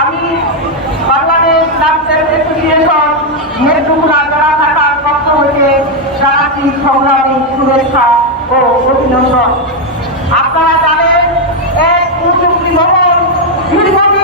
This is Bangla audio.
আমি বাংলাদেশ ডাক্তার অ্যাসোসিয়েশন মেটুকুরা জেলা শাখার পক্ষ হতে রাজনীতি সংগ্রামী শুভেচ্ছা ও অভিনন্দন। আপনারা জানেন, এক উদ্যোগী মহল দীর্ঘদিন